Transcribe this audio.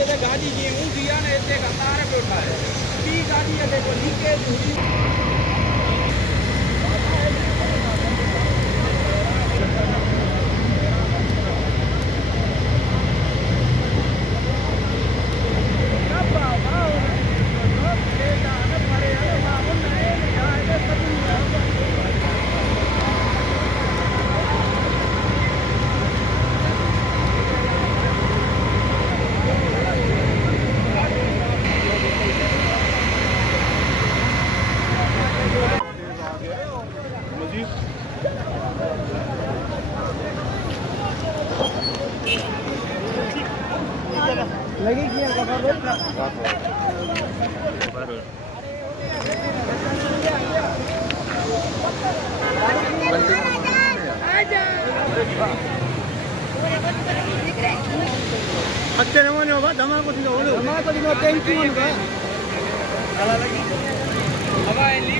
ये तो गाड़ी जी हूँ दिया ने इतने का तार पे उठाए ती गाड़ी है देखो लीकेज हुई लगी क्या અત્યારે મને ધમાકો થયો ધમાકો થયો થેન્ક યુ હવા